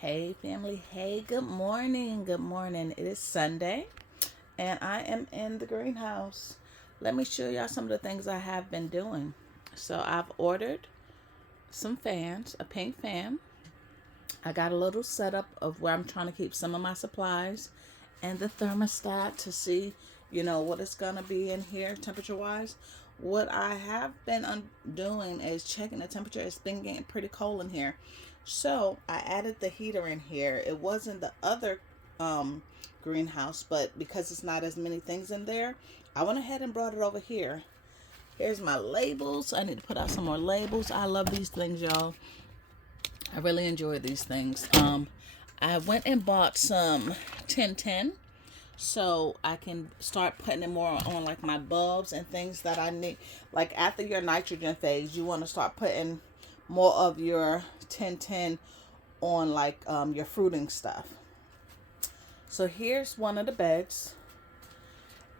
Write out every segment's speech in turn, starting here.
Hey family, hey, good morning. Good morning. It is Sunday and I am in the greenhouse. Let me show y'all some of the things I have been doing. So I've ordered some fans, a pink fan. I got a little setup of where I'm trying to keep some of my supplies and the thermostat to see, what it's gonna be in here temperature wise. What I have been doing is checking the temperature. It's been getting pretty cold in here. So I added the heater in here. It wasn't the other greenhouse, but because it's not as many things in there, I went ahead and brought it over here. Here's my labels. I need to put out some more labels. I love these things, y'all. I really enjoy these things. I went and bought some 1010 so I can start putting it more on like my bulbs and things that I need. Like after your nitrogen phase, you want to start putting more of your 1010 on like your fruiting stuff. So here's one of the beds.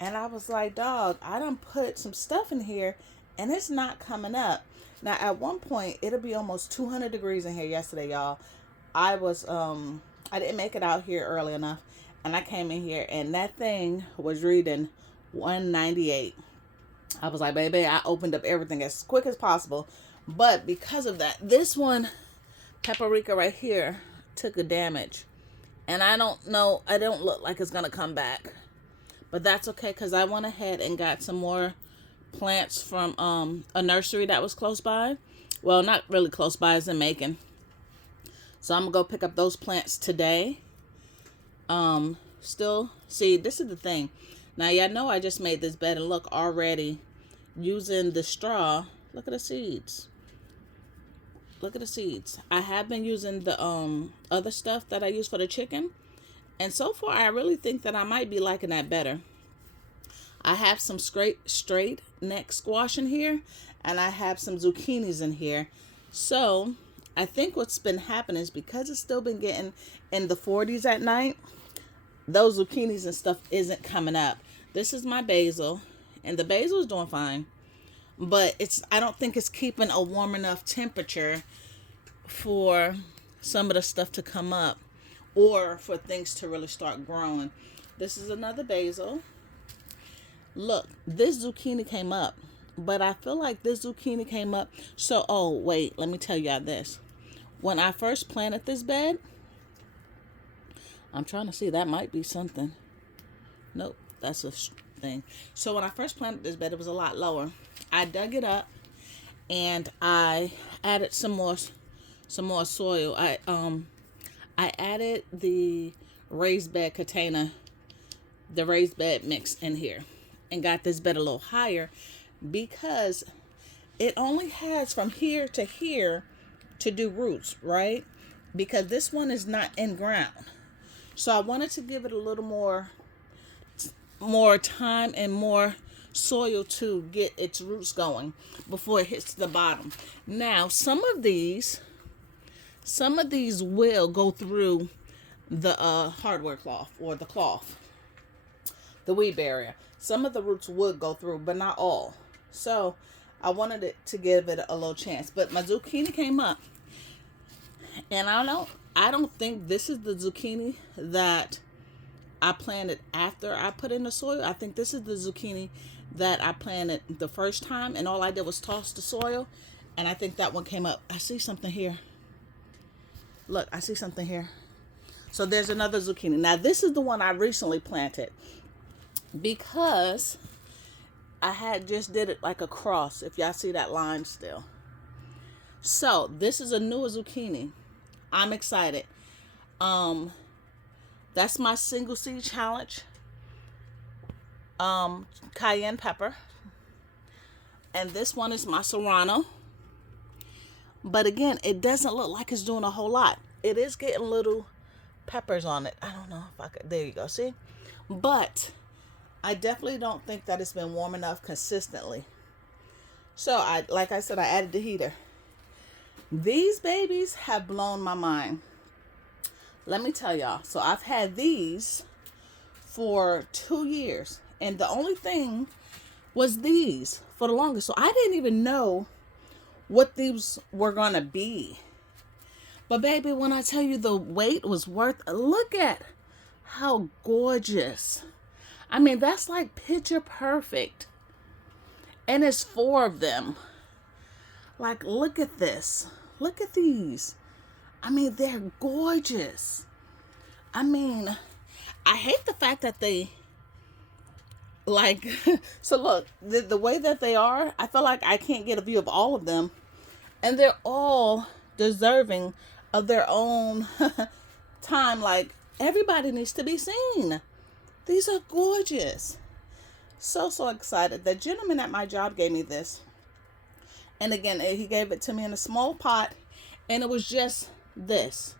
And I was like, dog, I done put some stuff in here and it's not coming up. Now at one point it'll be almost 200 degrees in here yesterday, y'all. I didn't make it out here early enough and I came in here and that thing was reading 198. I was like, baby, I opened up everything as quick as possible. But because of that, this one, paprika right here, took a damage. And I don't know, I don't look like it's gonna come back. But that's okay because I went ahead and got some more plants from a nursery that was close by. Well, not really close by, it's in Macon. So I'm gonna go pick up those plants today. Still, see, this is the thing. Now, y'all know I just made this bed and look already using the straw. Look at the seeds. Look at the seeds. I have been using the other stuff that I use for the chicken. And so far, I really think that I might be liking that better. I have some straight neck squash in here. And I have some zucchinis in here. So, I think what's been happening is because it's still been getting in the 40s at night, those zucchinis and stuff isn't coming up. This is my basil. And the basil is doing fine. But I don't think it's keeping a warm enough temperature for some of the stuff to come up or for things to really start growing. This is another basil. Look, this zucchini came up, but I feel like this zucchini came up. So, oh, wait, let me tell y'all this. When I first planted this bed, I'm trying to see, that might be something. Nope, that's a thing. So when I first planted this bed, it was a lot lower. I dug it up and I added some more soil. I added the raised bed container, the raised bed mix in here and got this bed a little higher because it only has from here to do roots, right? Because this one is not in ground. So I wanted to give it a little more time and more soil to get its roots going before it hits the bottom. Now, some of these will go through the hardware cloth or the cloth, the weed barrier. Some of the roots would go through, but not all. So I wanted it to give it a little chance. But my zucchini came up, and I don't think this is the zucchini that I planted after I put in the soil. I think this is the zucchini that I planted the first time, and all I did was toss the soil, and I think that one came up. I see something here. Look, I see something here. So there's another zucchini. Now, this is the one I recently planted because I had just did it like a cross, if y'all see that line still. So this is a newer zucchini. I'm excited. That's my single seed challenge. Cayenne pepper. And this one is my serrano. But again, it doesn't look like it's doing a whole lot. It is getting little peppers on it. I don't know if I could. There you go. See? But I definitely don't think that it's been warm enough consistently. So like I said, I added the heater. These babies have blown my mind. Let me tell y'all. So I've had these for 2 years. And the only thing was these for the longest. So I didn't even know what these were going to be. But baby, when I tell you the wait was worth, look at how gorgeous. I mean, that's like picture perfect. And it's 4 of them. Like, look at this. Look at these. I mean, they're gorgeous. I mean, I hate the fact that they, like, so look, the way that they are, I feel like I can't get a view of all of them. And they're all deserving of their own time. Like, everybody needs to be seen. These are gorgeous. So excited. The gentleman at my job gave me this. And again, he gave it to me in a small pot. And it was just this.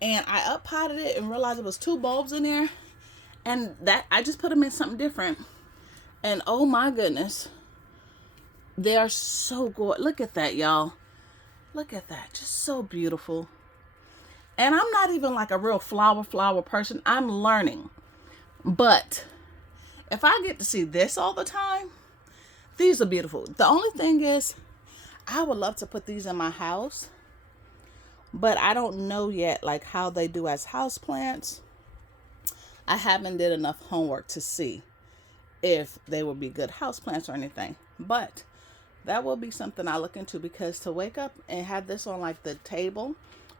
And I up potted it and realized it was 2 bulbs in there. And that I just put them in something different. And oh my goodness. They are so gorgeous. Look at that, y'all. Look at that. Just so beautiful. And I'm not even like a real flower person. I'm learning. But if I get to see this all the time, these are beautiful. The only thing is, I would love to put these in my house. But I don't know yet like how they do as house plants. I haven't did enough homework to see if they will be good house plants or anything. But that will be something I look into, because to wake up and have this on like the table,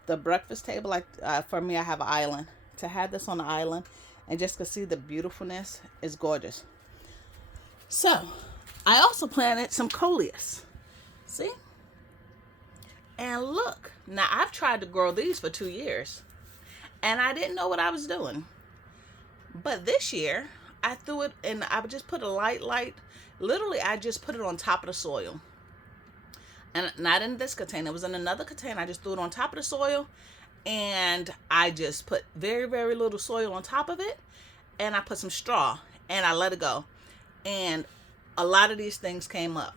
the breakfast table, like for me, I have an island. To have this on the island and just to see the beautifulness is gorgeous. So I also planted some coleus. See? And look, now I've tried to grow these for 2 years and I didn't know what I was doing. But this year I threw it and I would just put a light, literally I just put it on top of the soil. And not in this container, it was in another container. I just threw it on top of the soil and I just put very, very little soil on top of it. And I put some straw and I let it go. And a lot of these things came up.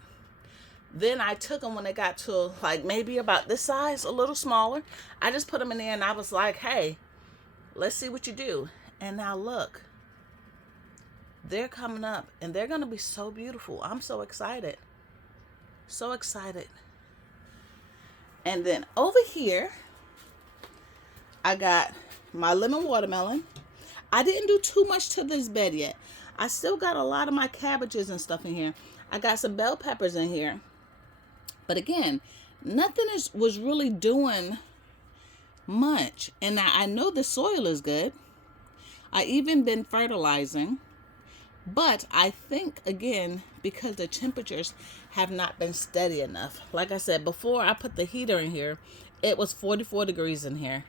Then I took them when they got to like maybe about this size, a little smaller. I just put them in there and I was like, hey, let's see what you do. And now look, they're coming up and they're going to be so beautiful. I'm so excited. So excited. And then over here, I got my lemon watermelon. I didn't do too much to this bed yet. I still got a lot of my cabbages and stuff in here. I got some bell peppers in here. But again, nothing was really doing much. And I know the soil is good. I even been fertilizing. But I think, again, because the temperatures have not been steady enough. Like I said, before I put the heater in here, it was 44 degrees in here.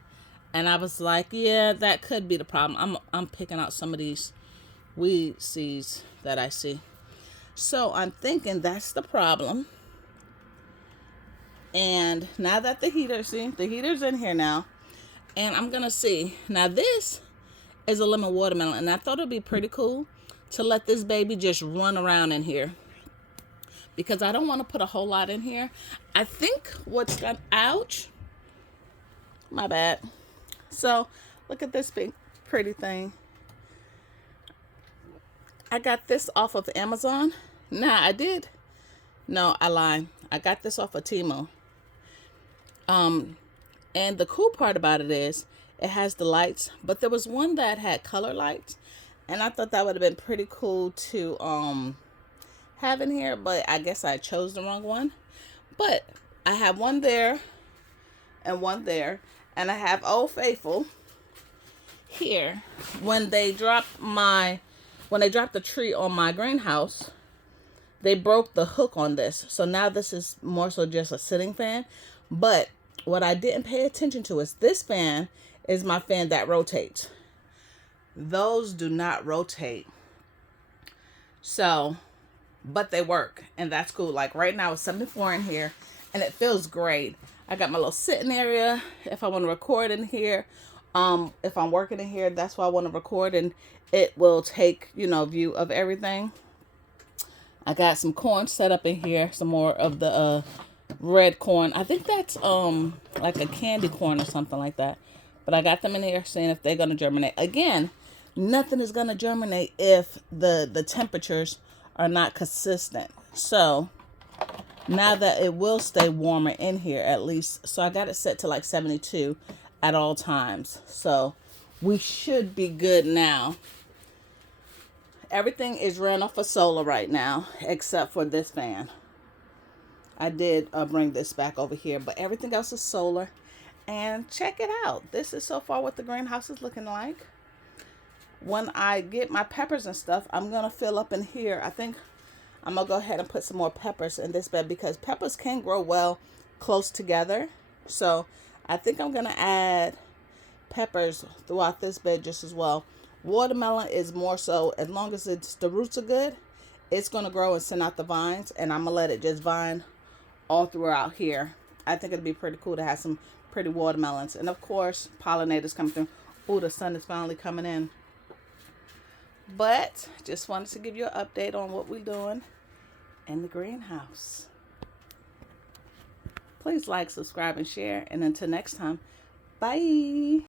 And I was like, yeah, that could be the problem. I'm picking out some of these weed seeds that I see. So I'm thinking that's the problem. And now that the heater's in here now. And I'm going to see. Now this is a lemon watermelon. And I thought it'd be pretty cool to let this baby just run around in here. Because I don't want to put a whole lot in here. I think what's got, ouch. My bad. So look at this big pretty thing. I got this off of Amazon. Nah, I did. No, I lied. I got this off of Temu. And the cool part about it is it has the lights, but there was one that had color lights, and I thought that would have been pretty cool to have in here, but I guess I chose the wrong one. But I have one there and one there, and I have Old Faithful here. When they dropped the tree on my greenhouse, they broke the hook on this. So now this is more so just a sitting fan. But what I didn't pay attention to is this fan is my fan that rotates. Those do not rotate. So, but they work, and that's cool. Like right now it's 74 in here and it feels great. I got my little sitting area if I want to record in here. If I'm working in here, that's why I want to record, and it will take, view of everything. I got some corn set up in here, some more of the red corn. I think that's like a candy corn or something like that. But I got them in here seeing if they're going to germinate. Again, nothing is going to germinate if the temperatures are not consistent. So Now that it will stay warmer in here at least. So I got it set to like 72 at all times. So we should be good now. Everything is run off of solar right now except for this fan. I did bring this back over here, but everything else is solar. And check it out. This is so far what the greenhouse is looking like. When I get my peppers and stuff, I'm going to fill up in here. I think I'm going to go ahead and put some more peppers in this bed because peppers can grow well close together. So I think I'm going to add peppers throughout this bed just as well. Watermelon is more so, as long as the roots are good, it's going to grow and send out the vines. And I'm going to let it just vine all throughout here. I think it'd be pretty cool to have some pretty watermelons. And of course, pollinators coming through. Oh, the sun is finally coming in. But just wanted to give you an update on what we're doing in the greenhouse. Please like, subscribe, and share. And until next time, bye.